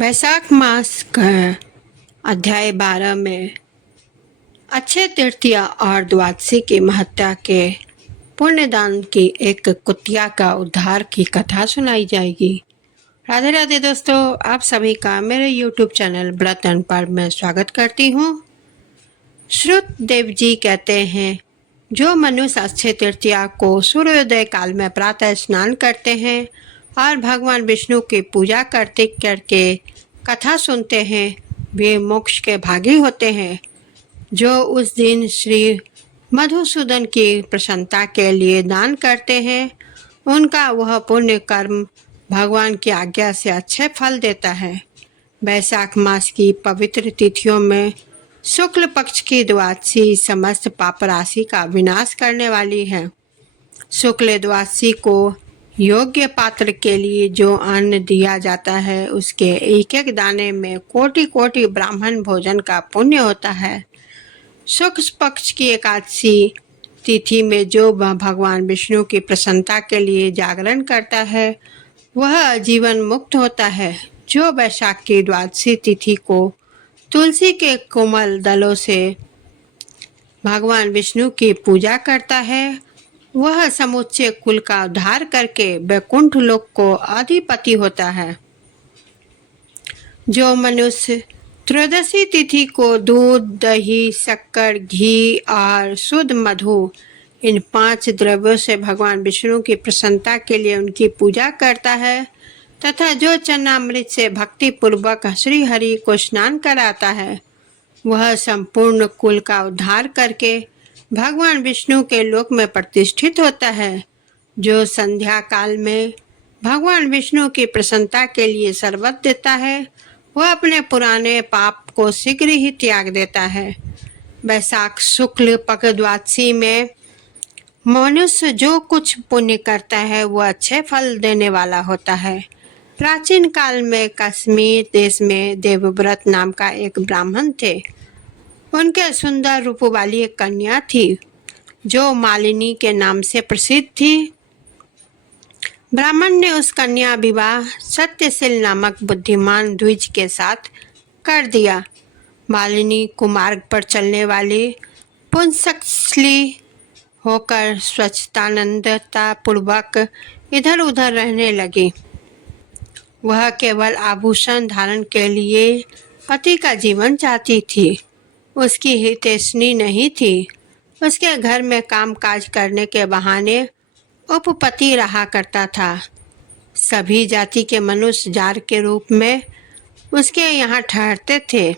वैशाख मास का अध्याय 12 में अक्षय तृतीया और द्वादशी की महत्ता के पुण्यदान की एक कुतिया का उद्धार की कथा सुनाई जाएगी। राधे राधे दोस्तों, आप सभी का मेरे YouTube चैनल व्रत एंड पर्व में स्वागत करती हूँ। श्रुत देव जी कहते हैं, जो मनुष्य अक्षय तृतीया को सूर्योदय काल में प्रातः स्नान करते हैं और भगवान विष्णु की पूजा करते करके कथा सुनते हैं, वे मोक्ष के भागी होते हैं। जो उस दिन श्री मधुसूदन की प्रसन्नता के लिए दान करते हैं, उनका वह पुण्य कर्म भगवान की आज्ञा से अच्छे फल देता है। वैशाख मास की पवित्र तिथियों में शुक्ल पक्ष की द्वादशी समस्त पाप राशि का विनाश करने वाली है। शुक्ल द्वादशी को योग्य पात्र के लिए जो अन्न दिया जाता है, उसके एक एक दाने में कोटि कोटि ब्राह्मण भोजन का पुण्य होता है। शुक्ल पक्ष की एकादशी तिथि में जो भगवान विष्णु की प्रसन्नता के लिए जागरण करता है, वह जीवन मुक्त होता है। जो वैशाख की द्वादशी तिथि को तुलसी के कोमल दलों से भगवान विष्णु की पूजा करता है, वह समुच्चय कुल का उद्धार करके वैकुंठ लोक को अधिपति होता है। जो मनुष्य त्रयोदशी तिथि को दूध, दही, शक्कर, घी और शुद्ध मधु, इन 5 द्रव्यों से भगवान विष्णु की प्रसन्नता के लिए उनकी पूजा करता है तथा जो चन्नामृत से भक्ति पूर्वक श्री हरि को स्नान कराता है, वह संपूर्ण कुल का उद्धार करके भगवान विष्णु के लोक में प्रतिष्ठित होता है। जो संध्या काल में भगवान विष्णु की प्रसन्नता के लिए शरबत देता है, वह अपने पुराने पाप को शीघ्र ही त्याग देता है। वैशाख शुक्ल पक्ष द्वादशी में मनुष्य जो कुछ पुण्य करता है, वह अच्छे फल देने वाला होता है। प्राचीन काल में कश्मीर देश में देवव्रत नाम का एक ब्राह्मण थे। उनके सुंदर रूप वाली एक कन्या थी, जो मालिनी के नाम से प्रसिद्ध थी। ब्राह्मण ने उस कन्या विवाह सत्यशील नामक बुद्धिमान द्विज के साथ कर दिया। मालिनी कुमार्ग पर चलने वाली पुंसकली होकर स्वच्छतानंदता पूर्वक इधर उधर रहने लगी। वह केवल आभूषण धारण के लिए पति का जीवन चाहती थी। उसकी हितैषणी नहीं थी। उसके घर में काम काज करने के बहाने उपपति रहा करता था। सभी जाति के मनुष्य जार के रूप में उसके यहाँ ठहरते थे।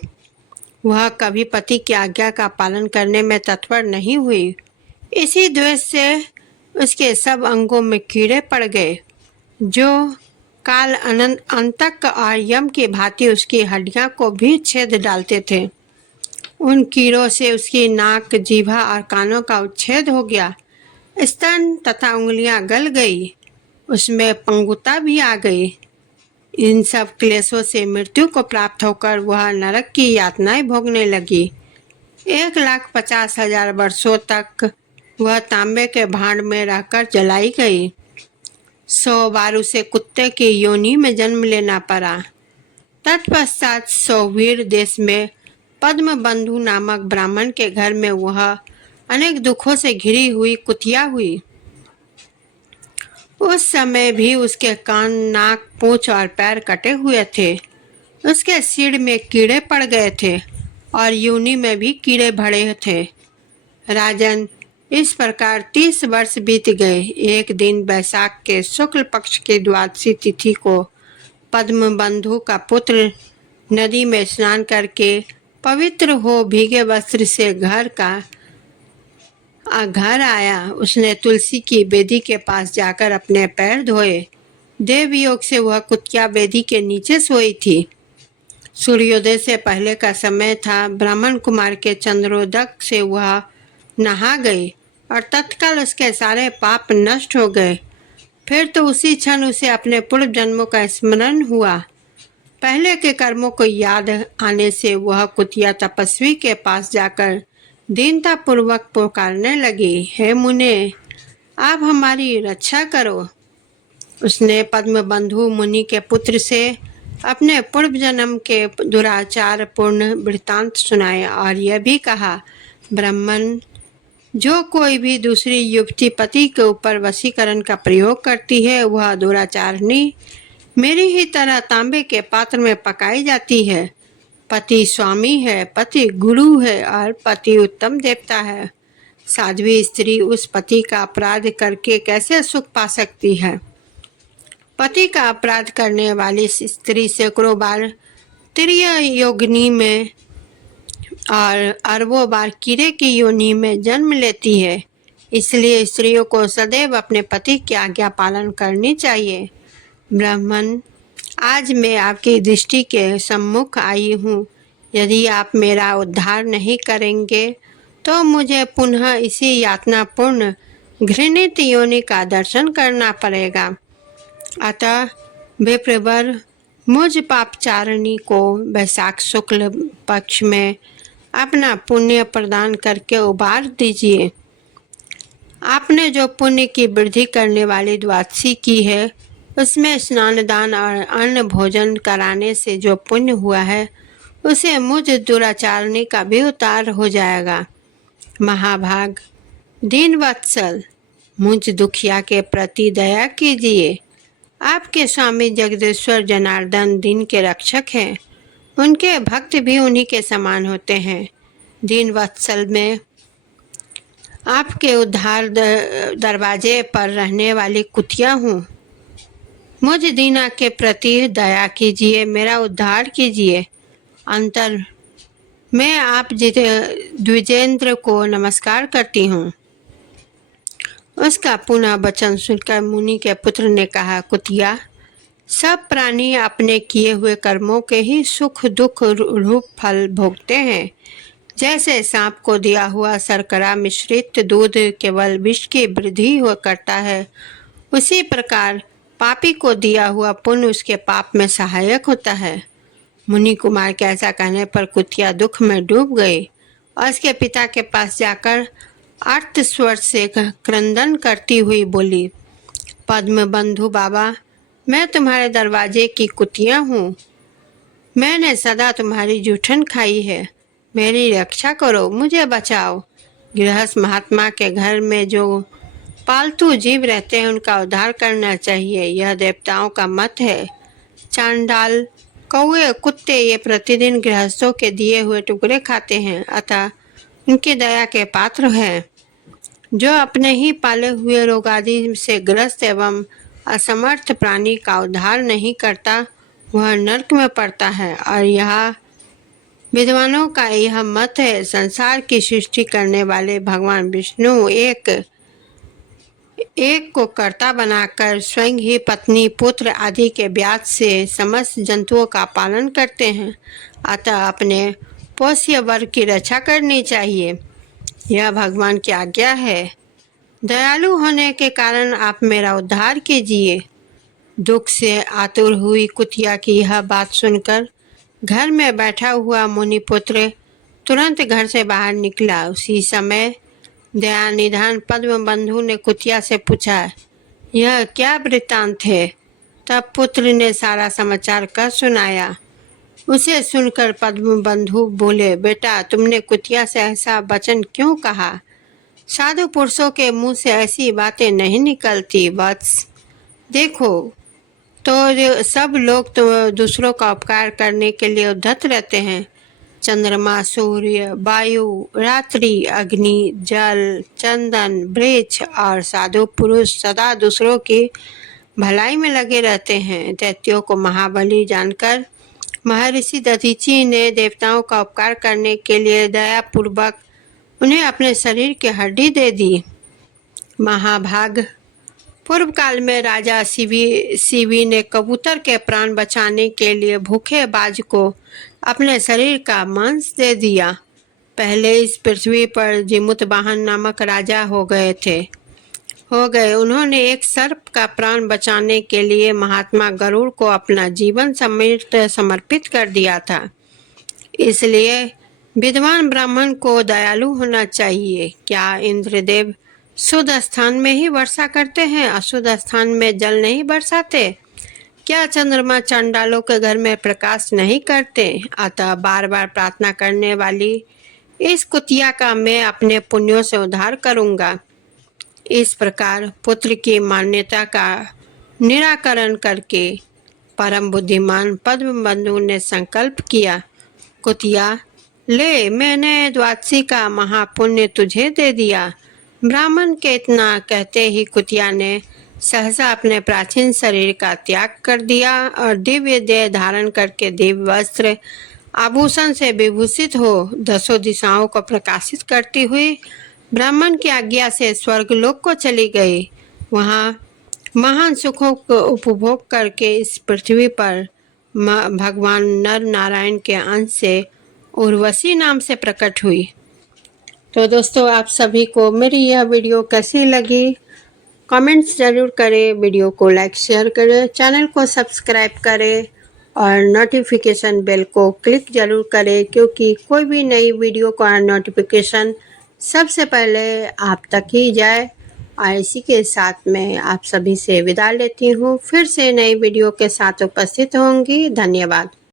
वह कभी पति की आज्ञा का पालन करने में तत्पर नहीं हुई। इसी द्वेष से उसके सब अंगों में कीड़े पड़ गए, जो काल अनंत अंतक और यम की भांति उसकी हड्डियां को भी छेद डालते थे। उन कीड़ों से उसकी नाक, जीभा और कानों का उच्छेद हो गया। स्तन तथा उंगलियां गल गई। उसमें पंगुता भी आ गई। इन सब क्लेशों से मृत्यु को प्राप्त होकर वह नरक की यातनाएं भोगने लगी। 1,50,000 वर्षों तक वह तांबे के भांड में रहकर जलाई गई। 100 बार उसे कुत्ते की योनि में जन्म लेना पड़ा। तत्पश्चात सौवीर देश में पद्म बंधु नामक ब्राह्मण के घर में वह अनेक दुखों से घिरी हुई कुतिया हुई। उस समय भी उसके कान, नाक, पूंछ और पैर कटे हुए थे। उसके सिर में कीड़े पड़ गए थे और योनि में भी कीड़े भरे थे। राजन, इस प्रकार 30 वर्ष बीत गए। एक दिन वैशाख के शुक्ल पक्ष की द्वादशी तिथि को पद्म बंधु का पुत्र नदी में स्नान करके पवित्र हो भीगे वस्त्र से घर आया। उसने तुलसी की वेदी के पास जाकर अपने पैर धोए। देव योग से वह कुतिया वेदी के नीचे सोई थी। सूर्योदय से पहले का समय था। ब्राह्मण कुमार के चंद्रोदक से वह नहा गई और तत्काल उसके सारे पाप नष्ट हो गए। फिर तो उसी क्षण उसे अपने पूर्व जन्मों का स्मरण हुआ। पहले के कर्मों को याद आने से वह कुतिया तपस्वी के पास जाकर दीनता पूर्वक पुकारने लगी, हे मुने, आप हमारी रक्षा करो। उसने पद्म बंधु मुनि के पुत्र से अपने पूर्व जन्म के दुराचार पूर्ण वृत्तांत सुनाए और यह भी कहा, ब्राह्मण, जो कोई भी दूसरी युवती पति के ऊपर वशीकरण का प्रयोग करती है वह दुराचारणी मेरी ही तरह तांबे के पात्र में पकाई जाती है। पति स्वामी है, पति गुरु है और पति उत्तम देवता है। साध्वी स्त्री उस पति का अपराध करके कैसे सुख पा सकती है? पति का अपराध करने वाली स्त्री सैकड़ों बार तिर्य योगिनी में और अरबों बार कीड़े की योनि में जन्म लेती है। इसलिए स्त्रियों को सदैव अपने पति की आज्ञा पालन करनी चाहिए। ब्राह्मण, आज मैं आपकी दृष्टि के सम्मुख आई हूँ। यदि आप मेरा उद्धार नहीं करेंगे तो मुझे पुनः इसी यातनापूर्ण घृणित योनि का दर्शन करना पड़ेगा। अतः विप्रवर, मुझ पापचारिणी को वैशाख शुक्ल पक्ष में अपना पुण्य प्रदान करके उबार दीजिए। आपने जो पुण्य की वृद्धि करने वाली द्वादशी की है उसमें स्नान दान और अन्न भोजन कराने से जो पुण्य हुआ है उसे मुझ दुराचारणी का भी उतार हो जाएगा। महाभाग, दीन वत्सल, मुझ दुखिया के प्रति दया कीजिए। आपके स्वामी जगदीश्वर जनार्दन दीन के रक्षक हैं। उनके भक्त भी उन्हीं के समान होते हैं। दीन वत्सल में आपके उद्धार दरवाजे पर रहने वाली कुतिया हूँ। मुझ दीना के प्रति दया कीजिए, मेरा उद्धार कीजिए। अंतर मैं आप द्विजेंद्र को नमस्कार करती हूँ। उसका पुनः वचन सुनकर मुनि के पुत्र ने कहा, कुतिया, सब प्राणी अपने किए हुए कर्मों के ही सुख दुख रूप फल भोगते हैं। जैसे सांप को दिया हुआ शर्करा मिश्रित दूध केवल विष की वृद्धि हुआ करता है, उसी प्रकार पापी को दिया हुआ पुण्य उसके पाप में सहायक होता है। मुनि कुमार के ऐसा कहने पर कुतिया दुख में डूब गई और उसके पिता के पास जाकर आर्त स्वर से क्रंदन करती हुई बोली, पद्म बंधु बाबा, मैं तुम्हारे दरवाजे की कुतिया हूँ। मैंने सदा तुम्हारी जूठन खाई है। मेरी रक्षा करो, मुझे बचाओ। गृहस्थ महात्मा के घर में जो पालतू जीव रहते हैं उनका उद्धार करना चाहिए, यह देवताओं का मत है। चांडाल, कौवे, कुत्ते ये प्रतिदिन गृहस्थों के दिए हुए टुकड़े खाते हैं, अतः उनकी दया के पात्र हैं। जो अपने ही पाले हुए रोग आदि से ग्रस्त एवं असमर्थ प्राणी का उद्धार नहीं करता वह नरक में पड़ता है। और यह विद्वानों का यह मत है। संसार की सृष्टि करने वाले भगवान विष्णु एक को कर्ता बनाकर स्वयं ही पत्नी पुत्र आदि के ब्याज से समस्त जंतुओं का पालन करते हैं। अतः अपने पोष्य वर्ग की रक्षा करनी चाहिए, यह भगवान की आज्ञा है। दयालु होने के कारण आप मेरा उद्धार कीजिए। दुख से आतुर हुई कुतिया की यह बात सुनकर घर में बैठा हुआ मुनिपुत्र तुरंत घर से बाहर निकला। उसी समय दयानिधान पद्म बंधु ने कुतिया से पूछा, यह क्या वृत्तांत है? तब पुत्र ने सारा समाचार कह सुनाया। उसे सुनकर पद्म बंधु बोले, बेटा, तुमने कुतिया से ऐसा वचन क्यों कहा? साधु पुरुषों के मुंह से ऐसी बातें नहीं निकलती। वत्स, देखो तो सब लोग तो दूसरों का उपकार करने के लिए उद्धत रहते हैं। चंद्रमा, सूर्य, वायु, रात्रि, अग्नि, जल, चंदन, वृक्ष और साधु पुरुष सदा दूसरों की भलाई में लगे रहते हैं। दैत्यों को महाबली जानकर महर्षि दधीचि ने देवताओं का उपकार करने के लिए दयापूर्वक उन्हें अपने शरीर की हड्डी दे दी। महाभाग, पूर्व काल में राजा शिवी ने कबूतर के प्राण बचाने के लिए भूखे बाज को अपने शरीर का मांस दे दिया। पहले इस पृथ्वी पर जिमुतवाहन नामक राजा हो गए। उन्होंने एक सर्प का प्राण बचाने के लिए महात्मा गरुड़ को अपना जीवन समर्पित कर दिया था। इसलिए विद्वान ब्राह्मण को दयालु होना चाहिए। क्या इंद्रदेव शुद्ध स्थान में ही वर्षा करते हैं, अशुद्ध स्थान में जल नहीं बरसाते? क्या चंद्रमा चांडालों के घर में प्रकाश नहीं करते? अतः बार बार प्रार्थना करने वाली इस कुतिया का मैं अपने पुण्यों से उद्धार करूंगा। इस प्रकार पुत्र की मान्यता का निराकरण करके परम बुद्धिमान पद्मबंधु ने संकल्प किया, कुतिया ले, मैंने द्वादशी का महापुण्य तुझे दे दिया। ब्राह्मण के इतना कहते ही कुतिया ने सहसा अपने प्राचीन शरीर का त्याग कर दिया और दिव्य देह धारण करके दिव्य वस्त्र आभूषण से विभूषित हो दसों दिशाओं को प्रकाशित करती हुई ब्राह्मण की आज्ञा से स्वर्गलोक को चली गई। वहाँ महान सुखों को उपभोग करके इस पृथ्वी पर भगवान नर नारायण के अंश से उर्वशी नाम से प्रकट हुई। तो दोस्तों, आप सभी को मेरी यह वीडियो कैसी लगी कमेंट्स ज़रूर करें, वीडियो को लाइक शेयर करें, चैनल को सब्सक्राइब करें और नोटिफिकेशन बेल को क्लिक ज़रूर करें, क्योंकि कोई भी नई वीडियो का नोटिफिकेशन सबसे पहले आप तक ही जाए। और इसी के साथ मैं आप सभी से विदा लेती हूँ। फिर से नई वीडियो के साथ उपस्थित होंगी। धन्यवाद।